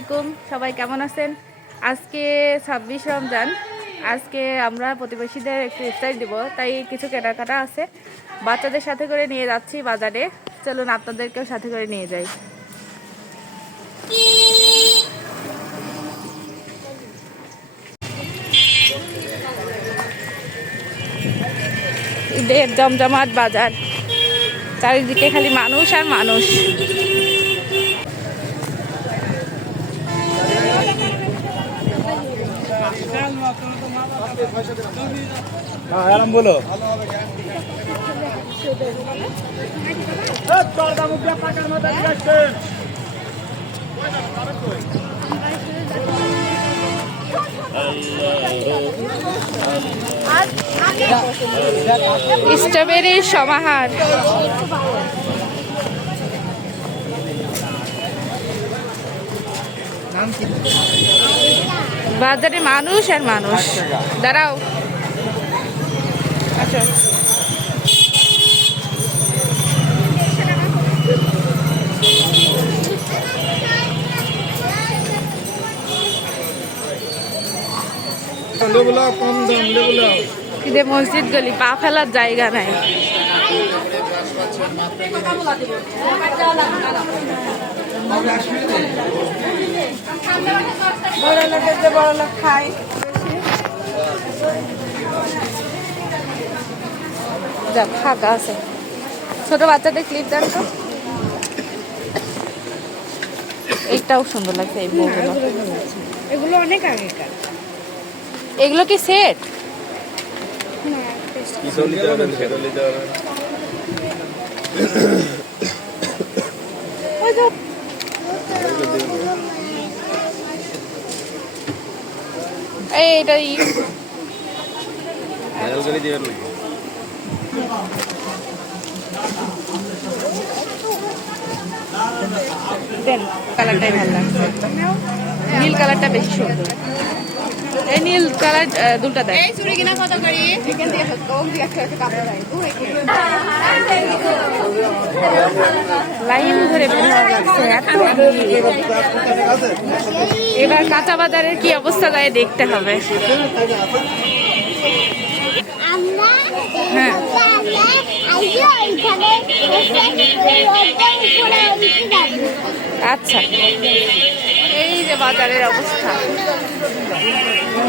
আলাইকুম, সবাই কেমন আছেন? আজকে 26 রমজান। আজকে আমরা প্রতিবেশীদের একটু ইফতার দিব, তাই কিছু কেনাকাটা আছে। বাচ্চাদের সাথে করে নিয়ে যাচ্ছি বাজারে। চলুন আপনাদেরকেও সাথে করে নিয়ে যাই। ঈদের জমজমাট বাজার, চারিদিকে খালি মানুষ আর মানুষ। বলো স্ট্রবেরির সমাহার। বাজারে মানুষ আর মানুষ। দাঁড়াও, আচ্ছা মসজিদ গলি, পা ফেলার জায়গা নাই। ফাঁকা আছে। ছোট বাচ্চাদের ক্লিপ দেন তো। এইটাও সুন্দর লাগছে। এই বউগুলো, এগুলো অনেক আগেকার। এগুলো কি সেট? এইটাই দেন। কালারটাই ভালো লাগছে, নীল কালারটা বেশি সুন্দর। এই নীল কালার দুটা দেয়। এই চুড়ি কিনা কত করি? এখান থেকে কম দিয়ে একটা কাপড় দেয়। লাইন ধরে ভালো লাগছে, এত ভিড়। এবার কাঁচা বাজারের কি অবস্থা যায় দেখতে হবে। হ্যাঁ, আচ্ছা। এই যে বাজারের অবস্থা,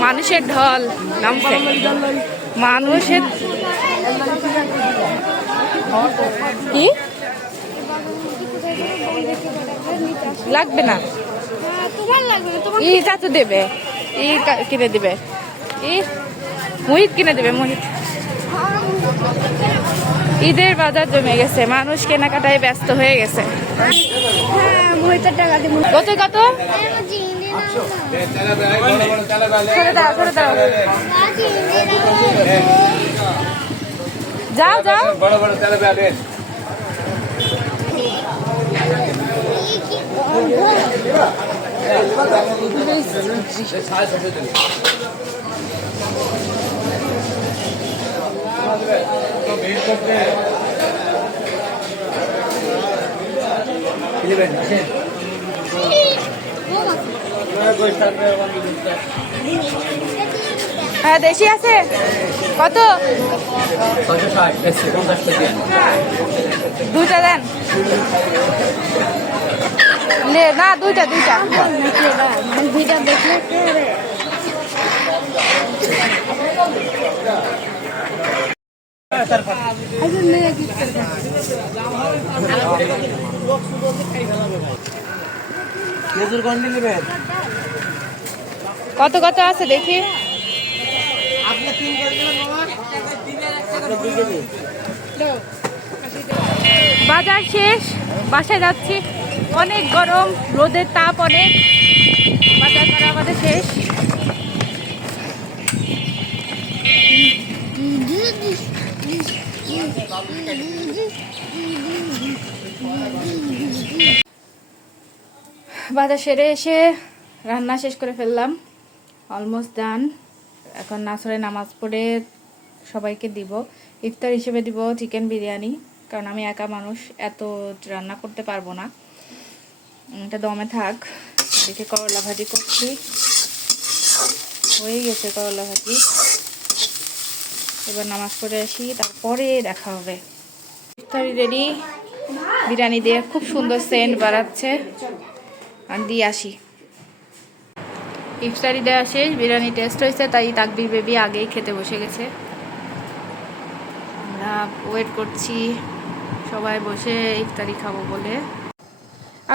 মানুষের ঢল নামছে। মানুষের কি লাগবে না, ই চাচু দেবে, ই কিনে দিবে, ই মুহিত কিনে দেবে। মুহিত, ঈদের বাজার জমে গেছে, মানুষ কেনাকাটায় ব্যস্ত হয়ে গেছে। কত কত? যাও যাও। বড় বড় তেলে ব্যালেন হ্যাঁ, দেশি আছে। কত? দুইটা দেন। না, দুইটা দুইটা। কত কত আছে দেখি। বাজার শেষ, বাসায় যাচ্ছি। অনেক গরম, রোদের তাপ অনেক। বাজার করা আমাদের শেষ। বাজার সেরে এসে রান্না শেষ করে ফেললাম, অলমোস্ট ডান। এখন নাসরে নামাজ পড়ে সবাইকে দিব, ইফতার হিসেবে দিব চিকেন বিরিয়ানি, কারণ আমি একা মানুষ, এত রান্না করতে পারবো না। এটা দমে থাক। দেখে করলা ভাজি করছি, হয়ে গেছে করলা ভাজি। এবার নামাজ পড়ে আসি, তারপরে দেখা হবে। ইফতারি রেডি, বিরিয়ানি দিয়ে খুব সুন্দর সেন্ট বাড়াচ্ছে। আর দিয়ে আসি। ইফতারি দেওয়া শেষ, বিরিয়ানি টেস্ট হয়েছে, তাই তাকবির বেবি আগেই খেতে বসে গেছে। আমরা ওয়েট করছি সবাই বসে ইফতারি খাবো বলে।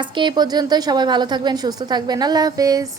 আজকে এই পর্যন্তই। সবাই ভালো থাকবেন, সুস্থ থাকবেন। আল্লাহ হাফেজ।